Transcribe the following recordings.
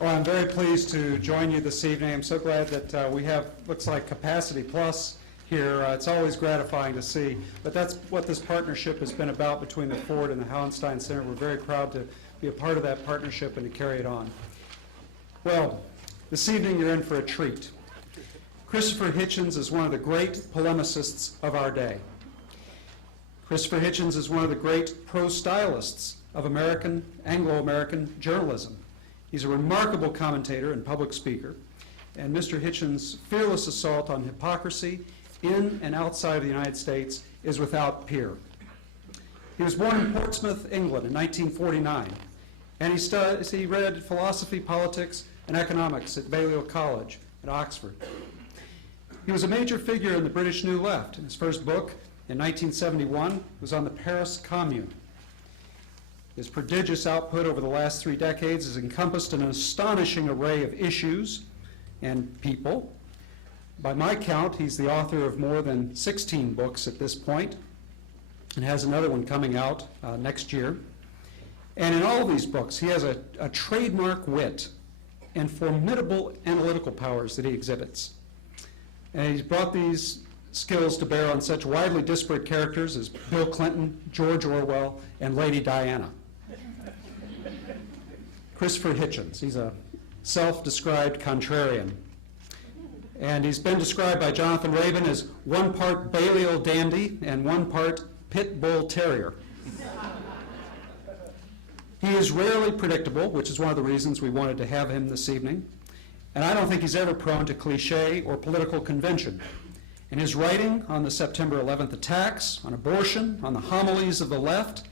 Well, I'm very pleased to join you this evening. I'm so glad that we have, looks like, Capacity Plus here. It's always gratifying to see. But that's what this partnership has been about between the Ford and the Hauenstein Center. We're very proud to be a part of that partnership and to carry it on. Well, this evening you're in for a treat. Christopher Hitchens is one of the great polemicists of our day. Christopher Hitchens is one of the great pro-stylists of Anglo-American journalism. He's a remarkable commentator and public speaker, and Mr. Hitchens' fearless assault on hypocrisy in and outside of the United States is without peer. He was born in Portsmouth, England in 1949, and he read philosophy, politics, and economics at Balliol College at Oxford. He was a major figure in the British New Left, and his first book in 1971 was on the Paris Commune. His prodigious output over the last 3 decades has encompassed an astonishing array of issues and people. By my count, he's the author of more than 16 books at this point, and has another one coming out next year. And in all of these books, he has a trademark wit and formidable analytical powers that he exhibits. And he's brought these skills to bear on such widely disparate characters as Bill Clinton, George Orwell, and Lady Diana. Christopher Hitchens, he's a self-described contrarian. And he's been described by Jonathan Raven as 1 part Balliol dandy and 1 part pit bull terrier. He is rarely predictable, which is one of the reasons we wanted to have him this evening. And I don't think he's ever prone to cliche or political convention. And his writing on the September 11th attacks, on abortion, on the homilies of the left,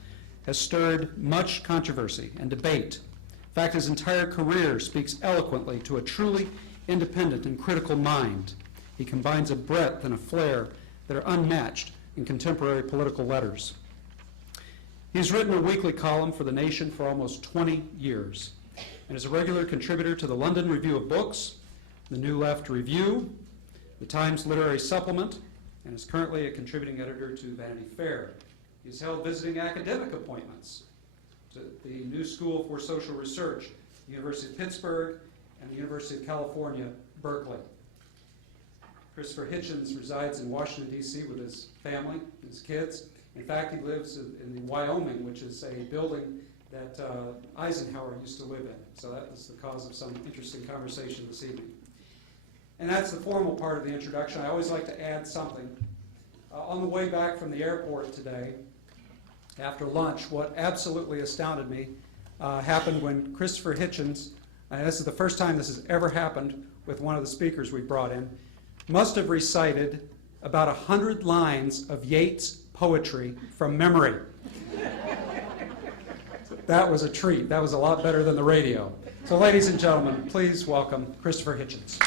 has stirred much controversy and debate. In fact, his entire career speaks eloquently to a truly independent and critical mind. He combines a breadth and a flair that are unmatched in contemporary political letters. He's written a weekly column for The Nation for almost 20 years, and is a regular contributor to the London Review of Books, the New Left Review, the Times Literary Supplement, and is currently a contributing editor to Vanity Fair. He's held visiting academic appointments to the New School for Social Research, the University of Pittsburgh, and the University of California, Berkeley. Christopher Hitchens resides in Washington, D.C. with his family, his kids. In fact, he lives in Wyoming, which is a building that Eisenhower used to live in. So that was the cause of some interesting conversation this evening. And that's the formal part of the introduction. I always like to add something. On the way back from the airport today, after lunch, what absolutely astounded me happened when Christopher Hitchens, and this is the first time this has ever happened with one of the speakers we brought in, must have recited about 100 lines of Yeats poetry from memory. That was a treat. That was a lot better than the radio. So ladies and gentlemen, please welcome Christopher Hitchens.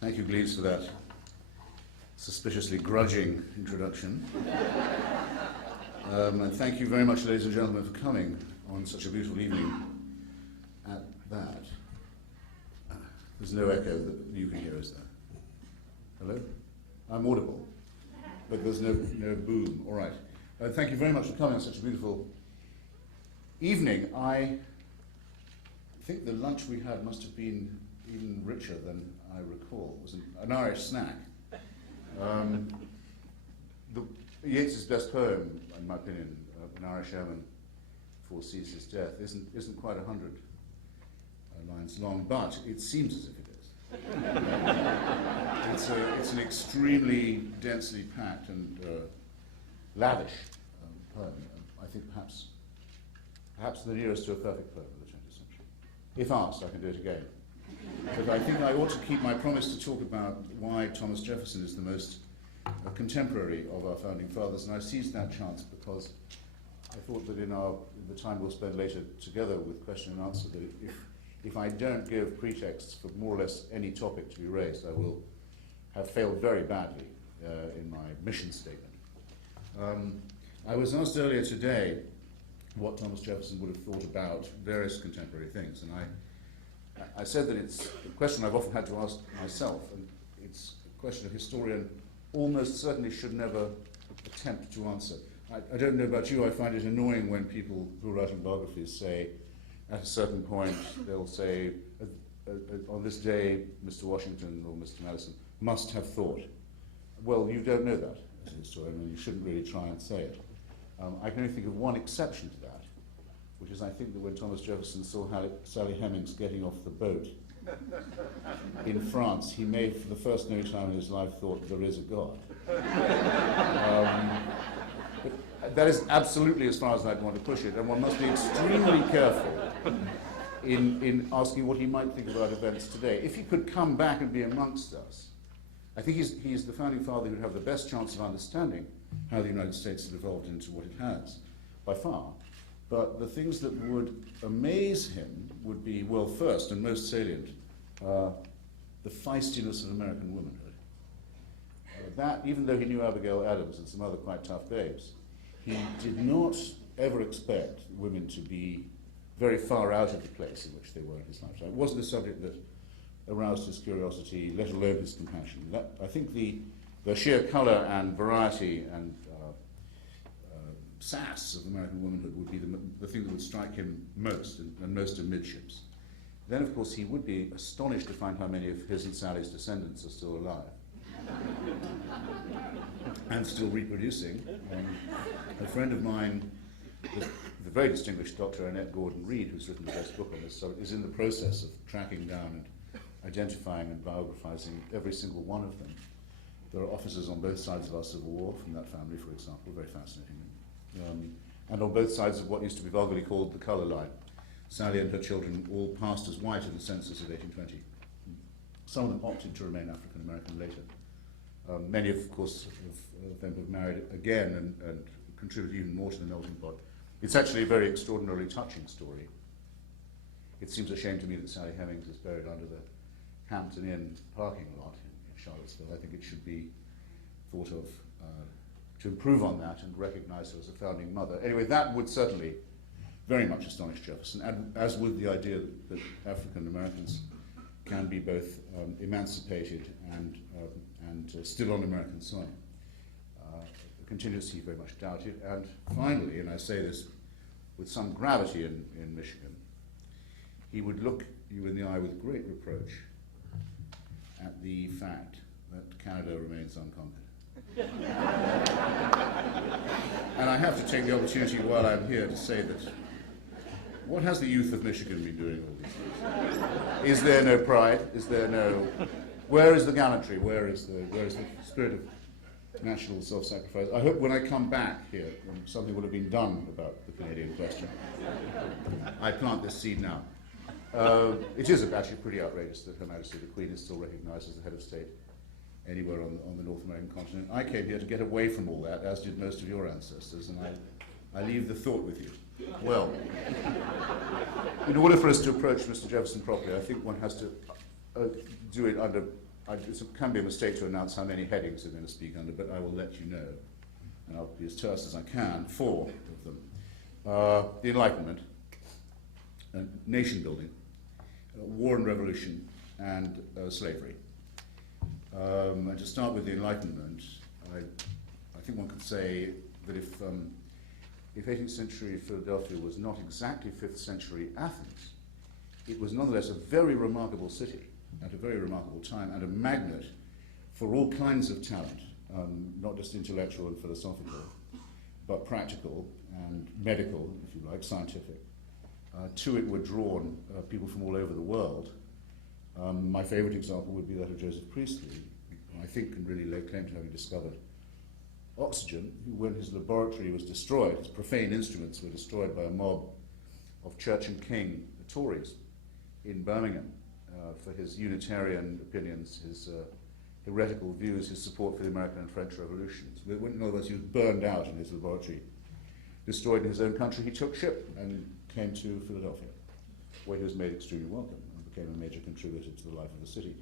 Thank you, Gleaves, for that suspiciously grudging introduction. And thank you very much, ladies and gentlemen, for coming on such a beautiful evening at that. There's no echo that you can hear, is there? Hello? I'm audible, but there's no boom. All right. Thank you very much for coming on such a beautiful evening. I think the lunch we had must have been even richer than I recall. It was an Irish snack. Yeats's best poem, in my opinion, An Irish Airman Foresees His Death, isn't quite 100 lines long, but it seems as if it is. It's an extremely densely packed and lavish poem. I think perhaps the nearest to a perfect poem of the 20th century. If asked, I can do it again. But I think I ought to keep my promise to talk about why Thomas Jefferson is the most contemporary of our founding fathers, and I seized that chance because I thought that in the time we'll spend later together with question and answer, that if I don't give pretexts for more or less any topic to be raised, I will have failed very badly in my mission statement. I was asked earlier today what Thomas Jefferson would have thought about various contemporary things, and I said that it's a question I've often had to ask myself, and it's a question a historian almost certainly should never attempt to answer. I don't know about you, I find it annoying when people who are writing biographies say, at a certain point, they'll say, on this day, Mr. Washington or Mr. Madison must have thought. Well, you don't know that as a historian, and you shouldn't really try and say it. I can only think of one exception to that, which is I think that when Thomas Jefferson saw Sally Hemings getting off the boat in France, he may, for the first and only time in his life, thought there is a God. That is absolutely as far as I'd want to push it, and one must be extremely careful in asking what he might think about events today. If he could come back and be amongst us, I think he's the founding father who would have the best chance of understanding how the United States has evolved into what it has, by far. But the things that would amaze him would be, well, first and most salient, the feistiness of American womanhood. That, even though he knew Abigail Adams and some other quite tough babes, he did not ever expect women to be very far out of the place in which they were in his lifetime. It wasn't a subject that aroused his curiosity, let alone his compassion. I think the sheer colour and variety and sass of American womanhood would be the thing that would strike him most, and most amidships. Then, of course, he would be astonished to find how many of his and Sally's descendants are still alive. And still reproducing. A friend of mine, the very distinguished Dr. Annette Gordon-Reed, who's written the best book on this subject, is in the process of tracking down and identifying and biographizing every single one of them. There are officers on both sides of our Civil War from that family, for example, very fascinating. And on both sides of what used to be vulgarly called the colour line. Sally and her children all passed as white in the census of 1820. Some of them opted to remain African American later. Many, of course, of them have married again and contributed even more to the melting pot. It's actually a very extraordinarily touching story. It seems a shame to me that Sally Hemings is buried under the Hampton Inn parking lot in Charlottesville. I think it should be thought of to improve on that and recognize her as a founding mother. Anyway, that would certainly very much astonish Jefferson, and as would the idea that African Americans can be both emancipated and still on American soil. Continues he very much doubted. And finally, and I say this with some gravity in Michigan, he would look you in the eye with great reproach at the fact that Canada remains unconquered. And I have to take the opportunity while I'm here to say that what has the youth of Michigan been doing all these years? Is there no pride? Is there no... Where is the gallantry? Where is the spirit of national self-sacrifice? I hope when I come back here, something will have been done about the Canadian question. I plant this seed now. It is actually pretty outrageous that Her Majesty the Queen is still recognized as the head of state anywhere on the North American continent. I came here to get away from all that, as did most of your ancestors, and I leave the thought with you. Well, in order for us to approach Mr. Jefferson properly, I think one has to do it under, it can be a mistake to announce how many headings I'm going to speak under, but I will let you know, and I'll be as terse as I can, 4 of them. The Enlightenment, nation building, war and revolution, and slavery. And to start with the Enlightenment, I think one could say that if 18th century Philadelphia was not exactly 5th century Athens, it was nonetheless a very remarkable city at a very remarkable time and a magnet for all kinds of talent, not just intellectual and philosophical, but practical and medical, if you like, scientific. To it were drawn people from all over the world. My favorite example would be that of Joseph Priestley, who I think can really lay claim to having discovered oxygen, who, when his laboratory was destroyed, his profane instruments were destroyed by a mob of Church and King Tories in Birmingham for his Unitarian opinions, his heretical views, his support for the American and French revolutions. In other words, he was burned out in his laboratory, destroyed in his own country. He took ship and came to Philadelphia, where he was made extremely welcome and became a major contributor to the life of the city.